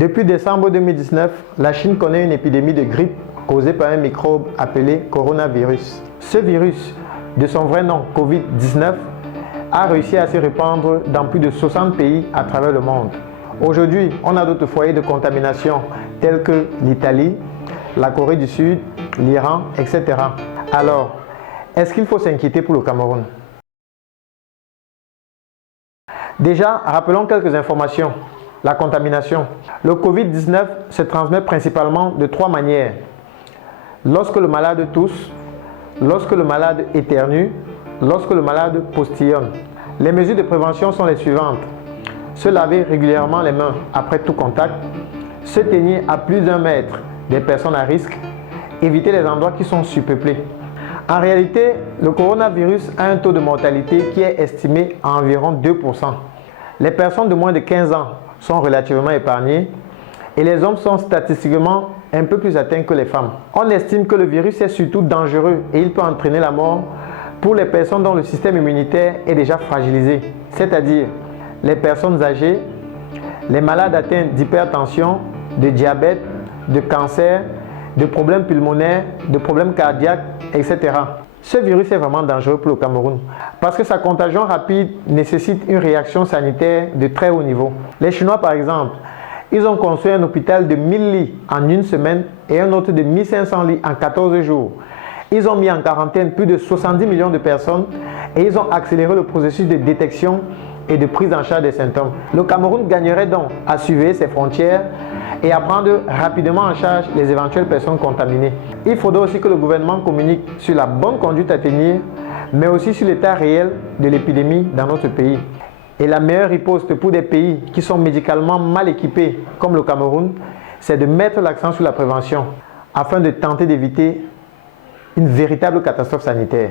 Depuis décembre 2019, la Chine connaît une épidémie de grippe causée par un microbe appelé coronavirus. Ce virus, de son vrai nom Covid-19, a réussi à se répandre dans plus de 60 pays à travers le monde. Aujourd'hui, on a d'autres foyers de contamination tels que l'Italie, la Corée du Sud, l'Iran, etc. Alors, est-ce qu'il faut s'inquiéter pour le Cameroun? Déjà, rappelons quelques informations. La contamination. Le Covid-19 se transmet principalement de 3 manières. Lorsque le malade tousse, lorsque le malade éternue, lorsque le malade postillonne. Les mesures de prévention sont les suivantes. Se laver régulièrement les mains après tout contact, se tenir à plus d'1 mètre des personnes à risque, éviter les endroits qui sont surpeuplés. En réalité, le coronavirus a un taux de mortalité qui est estimé à environ 2%. Les personnes de moins de 15 ans sont relativement épargnées et les hommes sont statistiquement un peu plus atteints que les femmes. On estime que le virus est surtout dangereux et il peut entraîner la mort pour les personnes dont le système immunitaire est déjà fragilisé, c'est-à-dire les personnes âgées, les malades atteints d'hypertension, de diabète, de cancer, de problèmes pulmonaires, de problèmes cardiaques, etc. Ce virus est vraiment dangereux pour le Cameroun parce que sa contagion rapide nécessite une réaction sanitaire de très haut niveau. Les Chinois, par exemple, ils ont construit un hôpital de 1000 lits en 1 semaine et un autre de 1500 lits en 14 jours. Ils ont mis en quarantaine plus de 70 millions de personnes et ils ont accéléré le processus de détection et de prise en charge des symptômes. Le Cameroun gagnerait donc à surveiller ses frontières et à prendre rapidement en charge les éventuelles personnes contaminées. Il faudra aussi que le gouvernement communique sur la bonne conduite à tenir, mais aussi sur l'état réel de l'épidémie dans notre pays. Et la meilleure riposte pour des pays qui sont médicalement mal équipés, comme le Cameroun, c'est de mettre l'accent sur la prévention, afin de tenter d'éviter une véritable catastrophe sanitaire.